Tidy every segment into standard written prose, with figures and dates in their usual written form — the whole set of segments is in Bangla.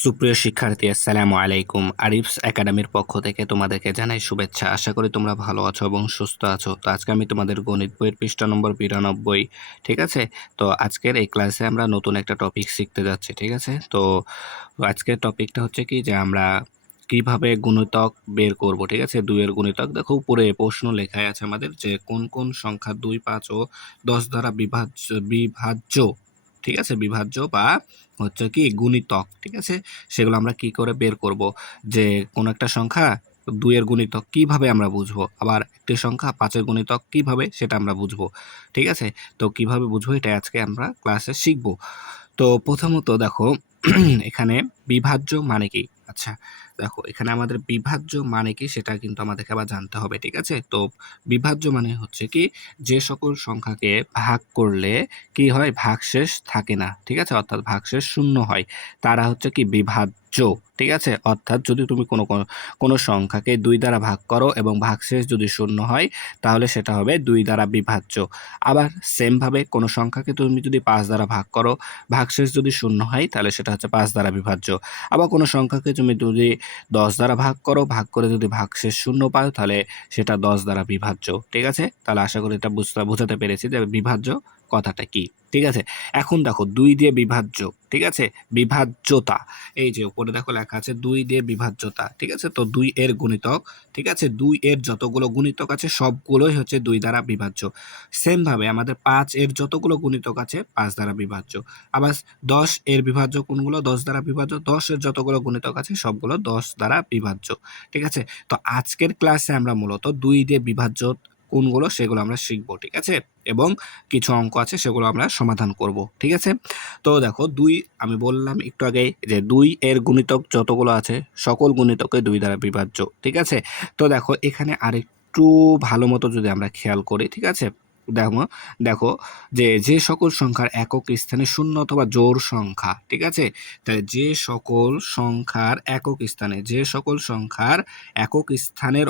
সুপ্রিয় শিক্ষার্থী, আসসালামু আলাইকুম। আরিফস একাডেমির পক্ষ থেকে তোমাদেরকে জানাই শুভেচ্ছা। আশা করি তোমরা ভালো আছো এবং সুস্থ আছো। তো আজকে আমি তোমাদের গণিত বইয়ের পৃষ্ঠা নম্বর 92, ঠিক আছে? তো আজকের এই ক্লাসে আমরা নতুন একটা টপিক শিখতে যাচ্ছি, ঠিক আছে? তো আজকের টপিকটা হচ্ছে কি যে আমরা কিভাবে গুণিতক বের করব, ঠিক আছে? ২ এর গুণিতক। দেখো উপরে প্রশ্ন লেখাই আছে আমাদের যে কোন কোন সংখ্যা ২, ৫ ও ১০ দ্বারা বিভাজ্য, ঠিক আছে? বিভাজ্য বা হচ্ছে কি গুণিতক, ঠিক আছে? সেগুলো আমরা কি করে বের করব, যে কোন একটা সংখ্যা ২ এর গুণিতক কিভাবে আমরা বুঝবো, আবার একটি সংখ্যা ৫ এর গুণিতক কিভাবে সেটা আমরা বুঝবো, ঠিক আছে? তো কিভাবে বুঝবো এটা আজকে আমরা ক্লাসে শিখব। তো প্রথমত দেখো এখানে বিভাজ্য মানে কি? আচ্ছা, দেখো এখানে আমাদের বিভাজ্য মানে কি সেটা কিন্তু আমাদেরকে আবার জানতে হবে, ঠিক আছে? তো বিভাজ্য মানে হচ্ছে কি, যে সকল সংখ্যাকে ভাগ করলে কি হয়, ভাগশেষ থাকে না, ঠিক আছে? অর্থাৎ ভাগশেষ শূন্য হয়, তারা হচ্ছে কি বিভাজ্য, ঠিক আছে? অর্থাৎ যদি তুমি কোনো সংখ্যাকে ২ দ্বারা ভাগ করো এবং ভাগশেষ যদি শূন্য হয়, তাহলে সেটা হবে ২ দ্বারা বিভাজ্য। আবার সেম ভাবে কোনো সংখ্যাকে তুমি যদি ৫ দ্বারা ভাগ করো, ভাগশেষ যদি শূন্য হয়, তাহলে সেটা হচ্ছে ৫ দ্বারা বিভাজ্য। আবার কোনো সংখ্যাকে তুমি যদি ১০ দ্বারা ভাগ করো, ভাগ করে যদি ভাগশেষ শূন্য পাও, তাহলে সেটা ১০ দ্বারা বিভাজ্য, ঠিক আছে? তাহলে আশা করি এটা বোঝাতে পেরেছি যে বিভাজ্য কথাটা কি, ঠিক আছে? এখন দেখো ২ দিয়ে বিভাজ্য, ঠিক আছে? বিভাজ্যতা, এই যে উপরে দেখো লেখা আছে ২ দিয়ে বিভাজ্যতা, ঠিক আছে? তো ২ এর গুণিতক, ঠিক আছে? ২ এর যতগুলো গুণিতক আছে সবগুলোই হচ্ছে ২ দ্বারা বিভাজ্য। সেম ভাবে আমাদের ৫ এর যতগুলো গুণিতক আছে ৫ দ্বারা বিভাজ্য। আবার ১০ এর বিভাজ্য কোনগুলো? ১০ দ্বারা বিভাজ্য। ১০ এর যতগুলো গুণিতক আছে সবগুলো ১০ দ্বারা বিভাজ্য, ঠিক আছে? তো আজকের ক্লাসে আমরা মূলত ২ দিয়ে বিভাজ্য কোনগুলো সেগুলো আমরা শিখব, ঠিক আছে? এবং কিছু অঙ্ক আছে সেগুলো আমরা সমাধান করব, ঠিক আছে? তো দেখো ২, আমি বললাম একটু আগেই যে ২ এর গুণিতক যতগুলো আছে সকল গুণিতকই ২ দ্বারা বিভাজ্য, ঠিক আছে? তো দেখো এখানে আরেকটু ভালো মতো যদি আমরা খেয়াল করি, ঠিক আছে? দেখো দেখো যে সকল সংখ্যার একক স্থানে শূন্য অথবা জোড় সংখ্যা, ঠিক আছে? তাহলে যে সকল সংখ্যার একক স্থানের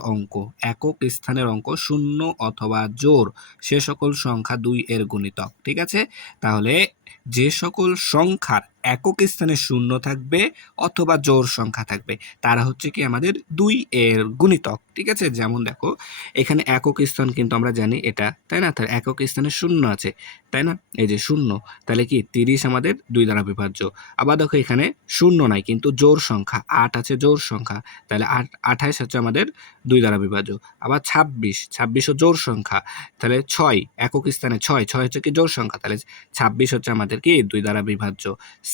অঙ্ক শূন্য অথবা জোড়, সে সকল সংখ্যা ২ এর গুণিতক, ঠিক আছে? তাহলে যে সকল সংখ্যার একক স্থানে শূন্য থাকবে অথবা জোড় সংখ্যা থাকবে, তারা হচ্ছে কি আমাদের ২ এর গুণিতক, ঠিক আছে? যেমন দেখো এখানে একক স্থান কিন্তু আমরা জানি এটা, তাই না? তাহলে একক স্থানে শূন্য আছে, তাই না? এই যে শূন্য, তাহলে কি ৩০ আমাদের ২ দ্বারা বিভাজ্য। আবার দেখো এখানে শূন্য নাই কিন্তু জোড় সংখ্যা ৮ আছে, জোড় সংখ্যা, তাহলে ২৮ হচ্ছে আমাদের ২ দ্বারা বিভাজ্য। আবার ২৬ ও জোড় সংখ্যা, তাহলে ৬ একক স্থানে ৬ হচ্ছে কি জোড় সংখ্যা, তাহলে ২৬ হচ্ছে আমাদের কি ২ দ্বারা বিভাজ্য।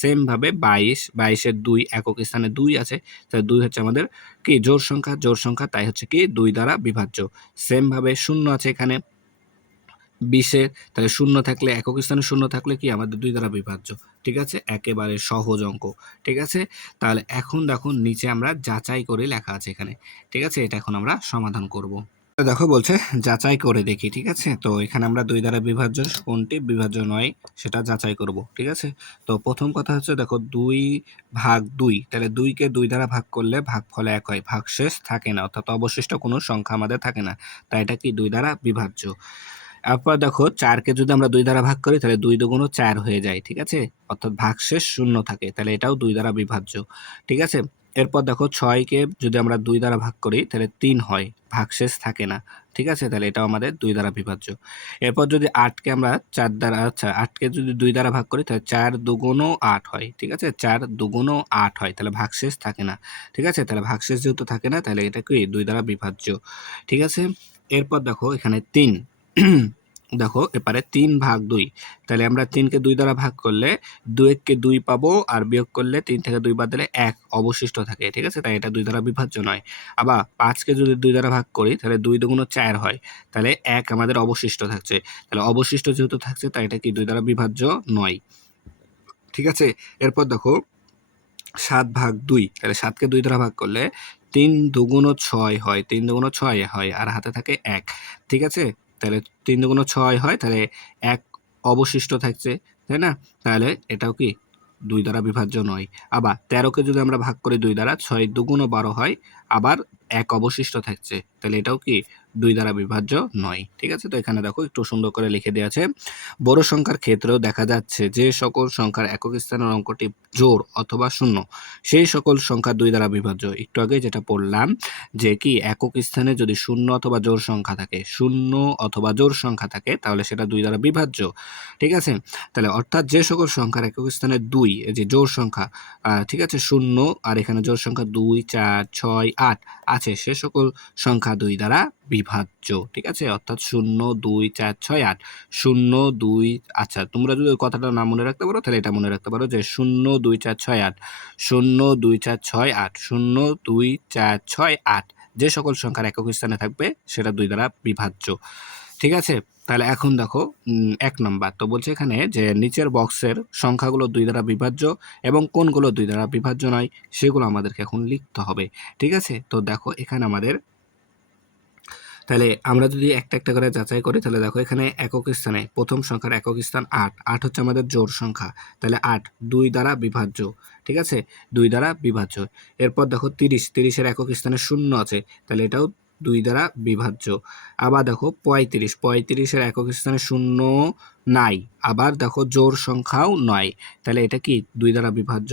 সেম ভাবে ২২ এর ২ একক স্থানে ২ আছে, তাহলে ২ হচ্ছে আমাদের কি জোড় সংখ্যা, তাই হচ্ছে কি ২ দ্বারা বিভাজ্য। সেম ভাবে শূন্য আছে এখানে ২০-এ, তাহলে শূন্য থাকলে একক স্থানে শূন্য থাকলে কি আমাদের ২ দ্বারা বিভাজ্য, ঠিক আছে? একেবারে সহজ অঙ্ক, ঠিক আছে? তাহলে এখন দেখো নিচে আমরা যাচাই করে লেখা আছে এখানে, ঠিক আছে? এটা এখন আমরা সমাধান করব। দেখো বলছে যাচাই করে দেখি, ঠিক আছে? তো এখানে আমরা ২ দ্বারা বিভাজ্য কোনটি বিভাজ্য নয় সেটা যাচাই করব, ঠিক আছে? তো প্রথম কথা হচ্ছে দেখো ২/২, তাহলে ২ কে ২ দ্বারা ভাগ করলে ভাগফল ১ হয়, ভাগশেষ থাকে না, অর্থাৎ অবশিষ্ট কোনো সংখ্যা আমাদের থাকে না, তাই এটা কি ২ দ্বারা বিভাজ্য। এরপর দেখো ৪ কে যদি আমরা ২ দ্বারা ভাগ করি তাহলে ২ দুগুণ ৪ হয়ে যায়, ঠিক আছে? অর্থাৎ ভাগশেষ শূন্য থাকে, তাহলে এটাও ২ দ্বারা বিভাজ্য, ঠিক আছে? এরপর দেখো ৬ কে যদি আমরা ২ দ্বারা ভাগ করি তাহলে ৩ হয়, ভাগশেষ থাকে না, ঠিক আছে? তাহলে এটাও আমাদের ২ দ্বারা বিভাজ্য। এরপর যদি ৮ কে আমরা ৪ দ্বারা ৮ কে যদি ২ দ্বারা ভাগ করি তাহলে ৪ দুগুণ ৮ হয়, ঠিক আছে? ৪ দুগুণ ৮ হয়, তাহলে ভাগশেষ থাকে না, ঠিক আছে? তাহলে ভাগশেষ যেহেতু থাকে না তাহলে এটা কি ২ দ্বারা বিভাজ্য, ঠিক আছে? এরপর দেখো এখানে ৩ দেখো এপারে ৩/২, তাহলে আমরা ৩ কে ২ দ্বারা ভাগ করলে ২ কে ২ পাবো, আর বিয়োগ করলে ৩ থেকে ২ বাদ দিলে ১ অবশিষ্ট থাকে, ঠিক আছে? তাই এটা ২ দ্বারা বিভাজ্য নয়। আবার ৫ কে যদি ২ দ্বারা ভাগ করি তাহলে ২ দুগুণ ৪ হয়, তাহলে ১ আমাদের অবশিষ্ট থাকছে, তাহলে অবশিষ্ট যেহেতু থাকছে তাই এটা কি ২ দ্বারা বিভাজ্য নয়, ঠিক আছে? এরপর দেখো ৭/২, তাহলে ৭ কে ২ দ্বারা ভাগ করলে ৩ দুগুণ ৬ হয়, ৩ দুগুণ ৬ হয়, আর হাতে থাকে ১, ঠিক আছে? তাহলে ৩ দুগুণ ৬ হয়, তাহলে ১ অবশিষ্ট থাকছে, তাই না? তাহলে এটাও কি ২ দ্বারা বিভাজ্য নয়। আবার ১৩ কে যদি আমরা ভাগ করি ২ দ্বারা, ৬ দুগুণ ১২ হয়, আবার এক অবশিষ্ট থাকছে, তাহলে এটাও কি 2 দ্বারা বিভাজ্য নয়। ঠিক আছে? তো এখানে দেখো একটু সুন্দর করে লিখে দেয়া আছে। বড় সংখ্যার ক্ষেত্রেও দেখা যাচ্ছে যে সকল সংখ্যার একক স্থানের অঙ্কটি জোড় অথবা শূন্য, সেই সকল সংখ্যা 2 দ্বারা বিভাজ্য। একটু আগে যেটা পড়লাম যে কি একক স্থানে যদি শূন্য অথবা জোড় সংখ্যা থাকে, শূন্য অথবা জোড় সংখ্যা থাকে তাহলে সেটা 2 দ্বারা বিভাজ্য। ঠিক আছে? তাহলে অর্থাৎ যে সকল সংখ্যার একক স্থানে 2 এই যে জোড় সংখ্যা, ঠিক আছে? শূন্য আর এখানে জোড় সংখ্যা 2, 4, 6, 8 আছে, সে সকল সংখ্যা 2 দ্বারা বিভাজ্য। ঠিক আছে? অর্থাৎ 0, 2, 4, 6, 8 0, 2 আচ্ছা তোমরা যদি ওই কথাটা না মনে রাখতে পারো তাহলে এটা মনে রাখতে পারো যে 0, 2, 4, 6, 8 0, 2, 4, 6, 8 0, 2, 4, 6, 8 যে সকল সংখ্যার একক স্থানে থাকবে সেটা 2 দ্বারা বিভাজ্য। ঠিক আছে? তাহলে এখন দেখো ১ নাম্বার। তো বলছে এখানে যে নিচের বক্সের সংখ্যাগুলো 2 দ্বারা বিভাজ্য এবং কোনগুলো 2 দ্বারা বিভাজ্য নয় সেগুলো আমাদেরকে এখন লিখতে হবে। ঠিক আছে? তো দেখো এখানে আমাদের তাহলে আমরা যদি একটা, একটা করে যাচাই করি তাহলে দেখো এখানে একক স্থানে প্রথম সংখ্যার একক স্থান 8, 8 হচ্ছে আমাদের জোড় সংখ্যা। তাহলে 8 2 দ্বারা বিভাজ্য। ঠিক আছে? 2 দ্বারা বিভাজ্য। এরপর দেখো 30, 30 এর একক স্থানে 0 আছে। তাহলে এটাও 2 দ্বারা বিভাজ্য। আবার দেখো 35, 35 এর একক স্থানে 0 নাই। আবার দেখো জোড় সংখ্যাও নয়। তাহলে এটা কি 2 দ্বারা বিভাজ্য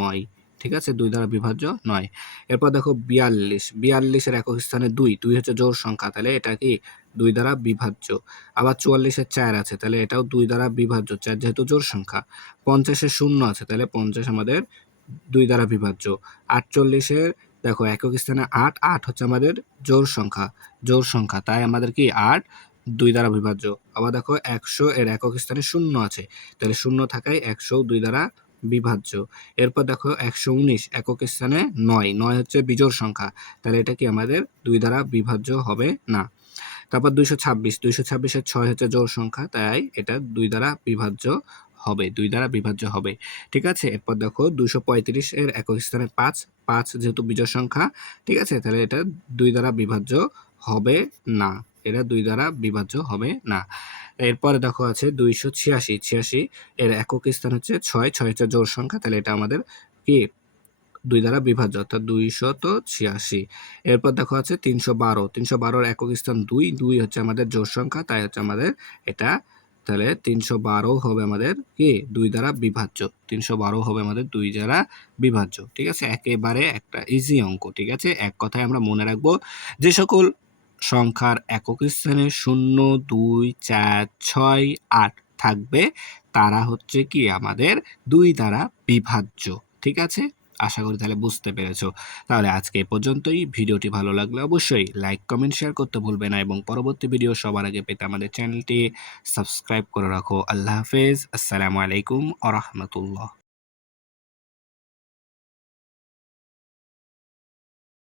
নয়। ঠিক আছে? 2 দ্বারা বিভাজ্য নয়। এরপর দেখো 42, 42 এর একক স্থানে 2, 2 হচ্ছে জোড় সংখ্যা, তাহলে এটা কি 2 দ্বারা বিভাজ্য। আবার 44 এর 4 আছে, তাহলে এটাও 2 দ্বারা বিভাজ্য, 4 যেহেতু জোড় সংখ্যা। 50 এর 0 আছে, তাহলে 50 আমাদের 2 দ্বারা বিভাজ্য। 48 এর দেখো একক স্থানে 8, 8 হচ্ছে আমাদের জোড় সংখ্যা, জোড় সংখ্যা, তাই আমাদের কি 8 2 দ্বারা বিভাজ্য। আবার দেখো 100 এর একক স্থানে 0 আছে, তাহলে 0 থাকায় 100 2 দ্বারা বিভাজ্য। এরপর দেখো 119 একক স্থানে 9, 9 হচ্ছে বিজোড় সংখ্যা, তাহলে এটা কি আমাদের 2 দ্বারা বিভাজ্য হবে না। তারপর 226, 226 এর 6 হচ্ছে জোড় সংখ্যা, তাই এটা 2 দ্বারা বিভাজ্য হবে, 2 দ্বারা বিভাজ্য হবে। ঠিক আছে? এরপর দেখো 235 এর একক স্থানে 5, 5 যেহেতু বিজোড় সংখ্যা, ঠিক আছে? তাহলে এটা 2 দ্বারা বিভাজ্য হবে না। এটা 2 দ্বারা বিভাজ্য হবে না। এরপরে দেখো আছে 286, 86 এর একক স্থান হচ্ছে 6, 6 হচ্ছে জোড় সংখ্যা, তাহলে এটা আমাদের কি 2 দ্বারা বিভাজ্য, অর্থাৎ 286। এরপর দেখো আছে 312, 312 এর একক স্থান 2, 2 হচ্ছে আমাদের জোড় সংখ্যা, তাই হচ্ছে আমাদের এটা, তাহলে 312 হবে আমাদের কি 2 দ্বারা বিভাজ্য। 312 হবে আমাদের 2 দ্বারা বিভাজ্য। ঠিক আছে? একেবারে একটা ইজি অঙ্ক। ঠিক আছে? এক কথায় আমরা মনে রাখবো যে সকল সংখ্যার একক স্থানে 0, 2, 4, 6, 8 থাকবে তারা হচ্ছে কি আমাদের 2 দ্বারা বিভাজ্য। ঠিক আছে? আশা করি তাহলে বুঝতে পেরেছো। তাহলে আজকে এ পর্যন্তই। ভিডিওটি ভালো লাগলে অবশ্যই লাইক, কমেন্ট, শেয়ার করতে ভুলবে না এবং পরবর্তী ভিডিও সবার আগে পেতে আমাদের চ্যানেলটি সাবস্ক্রাইব করে রাখো। আল্লাহ হাফেজ। আসসালামু আলাইকুম ওয়া রাহমাতুল্লাহ।